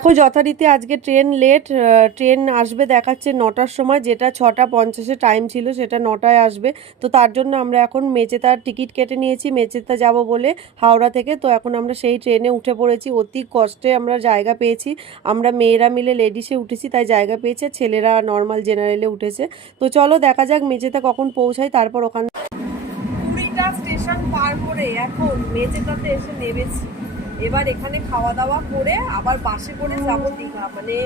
দেখো যথারীতি আজকে ট্রেন লেট, ট্রেন আসবে দেখাচ্ছে 9টার সময়, যেটা 6:50 টাইম ছিল সেটা 9টায় আসবে। তো তার জন্য আমরা এখন মেচেদার টিকিট কেটে নিয়েছি, মেচেদা যাব বলে হাওড়া থেকে। তো এখন আমরা সেই ট্রেনে উঠে পড়েছি, অতি কষ্টে আমরা জায়গা পেয়েছি। আমরা মেয়েরা মিলে লেডিসে উঠেছি তাই জায়গা পেয়েছে, ছেলেরা নর্মাল জেনারেলে উঠেছে। তো চলো দেখা যাক মেচেদা কখন পৌঁছায়, তারপর ওখান 20টা স্টেশন পার করে এখন মেচেদাতে এসে নেমেছি। এবার এখানে খাওয়া দাওয়া করে আবার বাসে করে যাবো দীঘা। মানে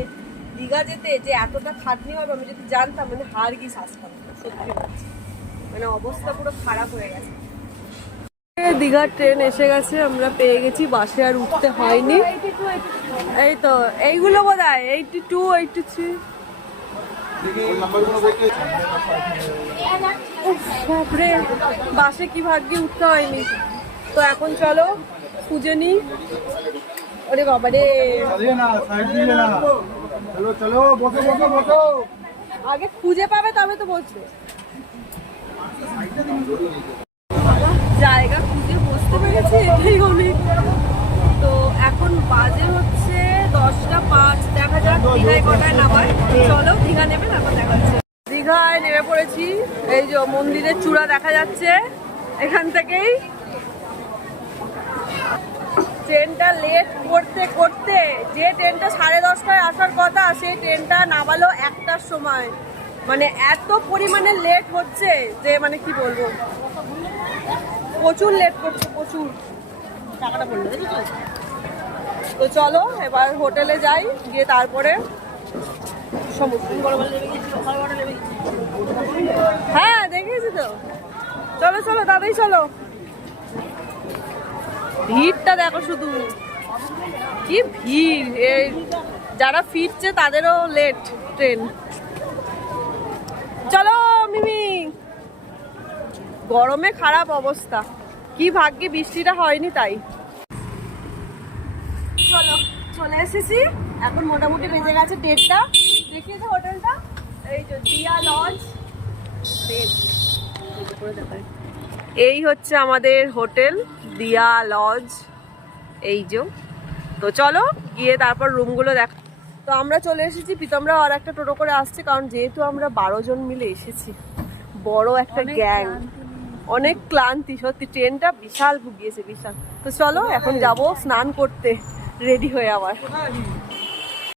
দীঘা যেতে যে এতটা খাটনি হবে আমি যদি জানতাম, মানে হাড় গিয়ে শ্বাস পাবো, সত্যি বলছি। মানে অবস্থা পুরো খারাপ হয়ে গেছে। দীঘার ট্রেন এসে গেছে, আমরা পেয়ে গেছি, বাসে আর উঠতে হয়নি। এই তো এইগুলো বোধহয় 82, 83। বাপরে, বাসে কি ভাগ্যে উঠতে হয়নি। তো এখন চলো খুঁজে নি। ওরে বাবা রে, আগে খুঁজে পাবে তবে তো বলছো। জায়গা খুঁজে বসতে পেরেছি, এটাই অনেক। তো এখন বাজে হচ্ছে 10টা 5, দেখা যাক দীঘায় কটায় নামায়। চলো দীঘা নেবে, তারপর দেখা যাচ্ছে। দীঘায় নেমে পড়েছি, এই যে মন্দিরের চূড়া দেখা যাচ্ছে এখান থেকেই। ট্রেনটা লেট করতে করতে, যে ট্রেনটা 10:30টায় আসার কথা সেই ট্রেনটা নামালো 1টার সময়। মানে এত পরিমাণে লেট হচ্ছে যে মানে কি বলবো, প্রচুর লেট করছে, প্রচুর। টাকাটা বললো। তো চলো এবার হোটেলে যাই, গিয়ে তারপরে হ্যাঁ দেখেছি তো। চলো চলো দাদাই চলো। ভিড়টা দেখো শুধু, কি ভিড়। এই যারা ফিরছে তাদেরও লেট ট্রেন। চলো মিমি, গরমে খারাপ অবস্থা, কি ভাগ্যে বৃষ্টিটা হয়নি তাই। চলো চলে এসেছি, এখন মোটামুটি বেজে গেছে 1:30টা। দেখিয়েছে হোটেলটা, এই যে দিয়া লজ। এই হচ্ছে আমাদের হোটেল দিয়া লজ, এই যে। তো চলো গিয়ে তারপর রুমগুলো দেখ। তো আমরা চলে এসেছি, প্রীতমরা আর একটা টোটো করে আসছে, কারণ যেহেতু আমরা 12 জন মিলে এসেছি, বড় একটা গ্যাং, অনেক ক্লান্তি সত্যি। ট্রেনটা বিশাল ভুগিয়েছে, বিশাল। তো চলো এখন যাব স্নান করতে, রেডি হয়ে আবার।